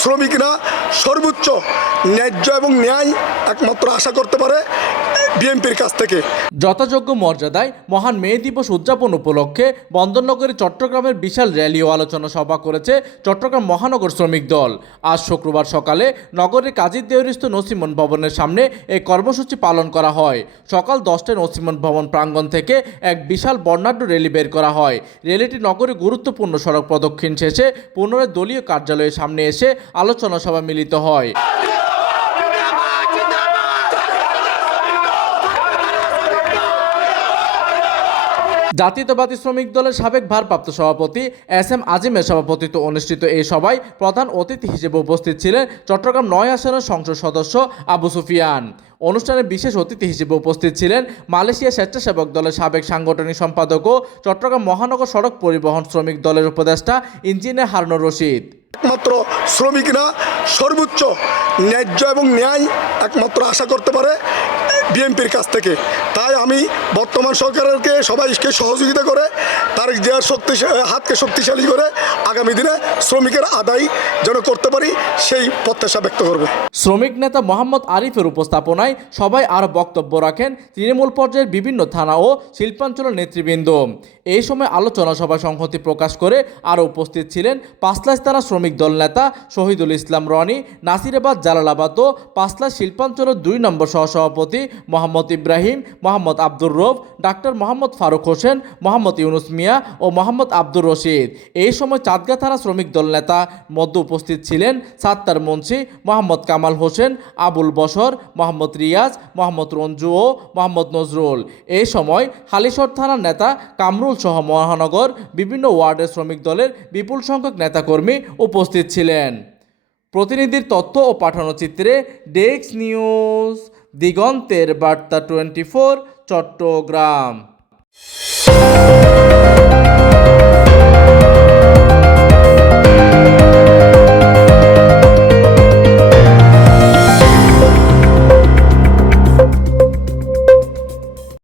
শ্রমিকরা সর্বোচ্চ ন্যায্য এবং ন্যায় একমাত্র আশা করতে পারে বিএনপির কাছ থেকে। যথাযোগ্য মর্যাদায় মহান মে দিবস উদযাপন উপলক্ষে বন্দরনগরী চট্টগ্রামের বিশাল র্যালি ও আলোচনা সভা করেছে চট্টগ্রাম মহানগর শ্রমিক দল। আজ শুক্রবার সকালে নগরীর কাজী দেওরিস্থ নসিমন ভবনের সামনে এই কর্মসূচি পালন করা হয়। সকাল 10টায় নসিমন ভবন প্রাঙ্গণ থেকে এক বিশাল বর্ণাঢ্য র্যালি বের করা হয়। র্যালিটি নগরীর গুরুত্বপূর্ণ সড়ক প্রদক্ষিণ শেষে পুনরায় দলীয় কার্যালয়ের সামনে এসে আলোচনা সভা মিলিত হয়। জাতীয়তাবাদী শ্রমিক দলের সাবেক ভারপ্রাপ্ত সভাপতি SM আজিমের সভাপতিত্বে অনুষ্ঠিত এই সভায় প্রধান অতিথি হিসেবে উপস্থিত ছিলেন চট্টগ্রাম 9 আসনের সংসদ সদস্য আবু সুফিয়ান। অনুষ্ঠানে বিশেষ অতিথি হিসেবে উপস্থিত ছিলেন মালয়েশিয়া স্বেচ্ছাসেবক দলের সাবেক সাংগঠনিক সম্পাদক ও চট্টগ্রাম মহানগর সড়ক পরিবহন শ্রমিক দলের উপদেষ্টা ইঞ্জিনিয়ার হারুনুর রশিদ। একমাত্র শ্রমিকরা সর্বোচ্চ ন্যায্য এবং ন্যায় একমাত্র আশা করতে পারে বিএনপির কাছ থেকে। তাই আমি বর্তমান সরকারকে সবাইকে সহযোগিতা করে তারেক জিয়ার হাতকে শক্তিশালী করে আগামী দিনে শ্রমিকের আদায় যেন করতে পারি সেই প্রত্যাশা ব্যক্ত করব। শ্রমিক নেতা মোহাম্মদ আরিফের উপস্থাপনায় সবাই আরও বক্তব্য রাখেন তৃণমূল পর্যায়ের বিভিন্ন থানা ও শিল্পাঞ্চলের নেতৃবৃন্দ। এই সময় আলোচনা সভায় সংহতি প্রকাশ করে আরও উপস্থিত ছিলেন পাঁচলাইশ থানা শ্রমিক দল নেতা শহীদুল ইসলাম রনি, নাসিরাবাদ, জালালাবাদ ও পাঁচলাইশ শিল্পাঞ্চলের 2 নম্বর সহসভাপতি মোহাম্মদ ইব্রাহিম, মোহাম্মদ আব্দুর রব, ডাক্তার মোহাম্মদ ফারুক হোসেন, মোহাম্মদ ইউনুস মিয়া ও মোহাম্মদ আব্দুর রশিদ। এই সময় চাঁদগাঁ থানা শ্রমিক দল নেতা মধ্যে উপস্থিত ছিলেন সাত্তার মুন্সি, মোহাম্মদ কামাল হোসেন, আবুল বশর, মোহাম্মদ রিয়াজ, মোহাম্মদ রঞ্জু ও মোহাম্মদ নজরুল। এই সময় হালিশহর থানার নেতা কামরুল সহ মহানগর বিভিন্ন ওয়ার্ডের শ্রমিক দলের বিপুল সংখ্যক নেতাকর্মী উপস্থিত ছিলেন। প্রতিনিধির তথ্য ও পাঠানো চিত্রে ডেস্ক নিউজ, দিগন্তের বার্তা 24, চট্টগ্রাম।